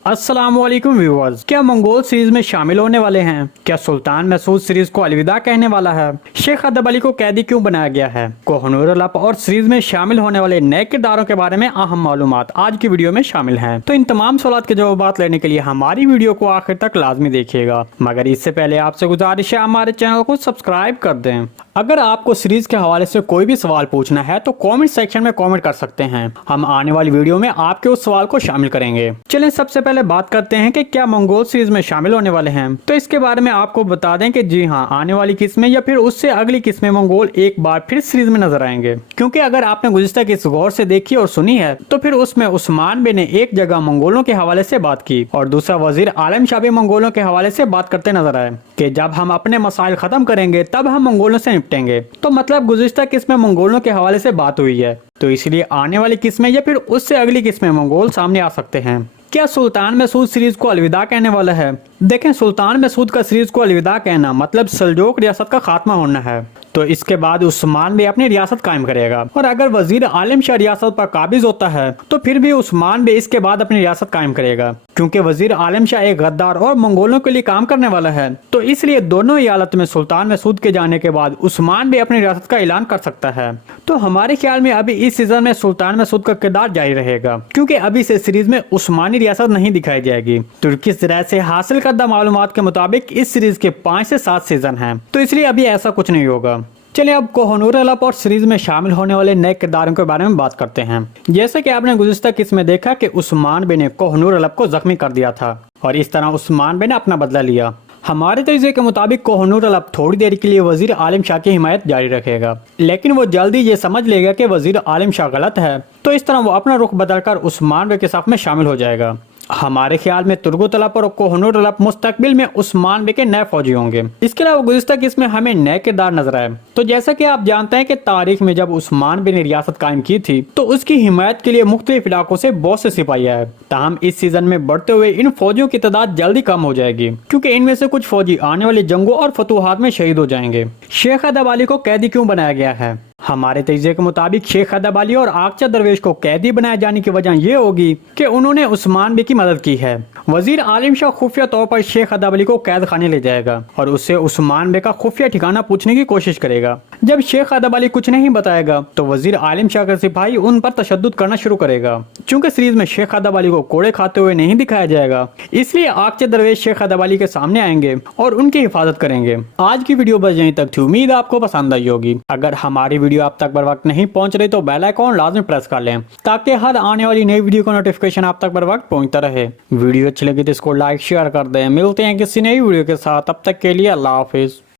अस्सलाम वालेकुम व्यूअर्स, क्या मंगोल सीरीज में शामिल होने वाले हैं? क्या सुल्तान मसूद सीरीज को अलविदा कहने वाला है? शेख अदब अली को कैदी क्यों बनाया गया है? कोहनूर अलप और सीरीज में शामिल होने वाले नए किरदारों के बारे में अहम मालूमात आज की वीडियो में शामिल हैं। तो इन तमाम सवालों के जवाब लेने के लिए हमारी वीडियो को आखिर तक लाजमी देखिएगा, मगर इससे पहले आपसे गुजारिश है हमारे चैनल को सब्सक्राइब कर दें। अगर आपको सीरीज के हवाले से कोई भी सवाल पूछना है तो कमेंट सेक्शन में कमेंट कर सकते हैं। हम आने वाली वीडियो में आपके उस सवाल को शामिल करेंगे। चलें सबसे पहले बात करते हैं कि क्या मंगोल सीरीज में शामिल होने वाले हैं। तो इसके बारे में आपको बता दें कि जी हाँ, आने वाली किस्में या फिर उससे अगली किस्में मंगोल एक बार फिर सीरीज में नजर आएंगे, क्योंकि अगर आपने गुज़िश्ता किस गौर से देखी और सुनी है तो फिर उसमें उस्मान बे ने एक जगह मंगोलों के हवाले से बात की और दूसरा वजीर आलम शाह भी मंगोलों के हवाले से बात करते नजर आए कि जब हम अपने मसाइल खत्म करेंगे तब हम मंगोलों से निपटेंगे। तो मतलब गुज़िश्ता किस्में मंगोलों के हवाले से बात हुई है, तो इसलिए आने वाली किस्में या फिर उससे अगली किस्में मंगोल सामने आ सकते हैं। क्या सुल्तान मसूद सीरीज को अलविदा कहने वाला है? देखें, सुल्तान मसूद का सीरीज को अलविदा कहना मतलब सल्जोक रियासत का खात्मा होना है। तो इसके बाद उस्मान भी अपनी रियासत कायम करेगा, और अगर वजीर आलम शाह रियासत पर काबिज होता है तो फिर भी उस्मान भी इसके बाद अपनी रियासत कायम करेगा, क्योंकि वजीर आलम शाह एक गद्दार और मंगोलों के लिए काम करने वाला है। तो इसलिए दोनों ही हालत में सुल्तान मसूद के जाने के बाद उस्मान भी अपनी रियासत का ऐलान कर सकता है। तो हमारे ख्याल में अभी इस सीजन में सुल्तान मसूद का किरदार जारी रहेगा, क्योंकि अभी से सीरीज में उस्मानी रियासत नहीं दिखाई जाएगी। तुर्की ज़राए से हासिल करदा मालूमात के मुताबिक इस सीरीज के 5 से 7 सीजन हैं, तो इसलिए अभी ऐसा कुछ नहीं होगा। चलिए अब कोहनूर अलप और सीरीज में शामिल होने वाले नए किरदारों के बारे में बात करते हैं। जैसे कि आपने गुज़िश्ता किस्म में देखा कि उस्मान बे ने कोहनूर अलप को जख्मी कर दिया था और इस तरह उस्मान बे ने अपना बदला लिया। हमारे तजज़िये के मुताबिक कोहनूर अलप थोड़ी देर के लिए वजीर आलम शाह की हिमायत जारी रखेगा, लेकिन वो जल्दी ये समझ लेगा कि वजीर आलम शाह गलत है, तो इस तरह वो अपना रुख बदलकर उस्मान बे के साथ में शामिल हो जाएगा। हमारे ख्याल में तुर्गुत अलप और कोहनूर अलप मुस्तकबिल में उस्मान बे के नए फौजी होंगे। इसके अलावा गुज़िश्ता किस्म में हमें नए किरदार नजर आए। तो जैसा कि आप जानते हैं कि तारीख में जब उस्मान बे ने रियासत कायम की थी तो उसकी हिमायत के लिए मुख्तलिफ इलाकों से बहुत से सिपाही आए। ताहम इस सीजन में बढ़ते हुए इन फौजियों की तादाद जल्दी कम हो जाएगी, क्योंकि इनमें से कुछ फौजी आने वाली जंगों और फतूहात में शहीद हो जाएंगे। शेख अदब अली को कैदी क्यों बनाया गया है? हमारे तजज़िये के मुताबिक शेख अदब अली और आकचा दरवेश को कैदी बनाए जाने की वजह यह होगी कि उन्होंने उस्मान बे की मदद की है। वजीर आलम शाह खुफिया तौर पर शेख अदब अली को कैद खाने ले जाएगा और उससे उस्मान बे का खुफिया ठिकाना पूछने की कोशिश करेगा। जब शेख अदब अली कुछ नहीं बताएगा तो वजीर आलम शाह का सिपाही उन पर तशद्दुद करना शुरू करेगा। चूंकि सीरीज में शेख अदब अली को कोड़े खाते हुए नहीं दिखाया जाएगा, इसलिए आकचे दरवेश शेख अदब अली के सामने आएंगे और उनकी हिफाजत करेंगे। आज की वीडियो बस यहीं तक थी, उम्मीद आपको पसंद आई होगी। अगर हमारी वीडियो आप तक बर वक्त नहीं पहुंच रही तो बेल आइकॉन लाजमी प्रेस कर लें, ताकि हर आने वाली नई वीडियो का नोटिफिकेशन आप तक बर वक्त पहुंचता रहे। वीडियो अच्छी लगी तो इसको लाइक शेयर कर दें। मिलते हैं किसी नई वीडियो के साथ, तब तक के लिए अल्लाह हाफिज।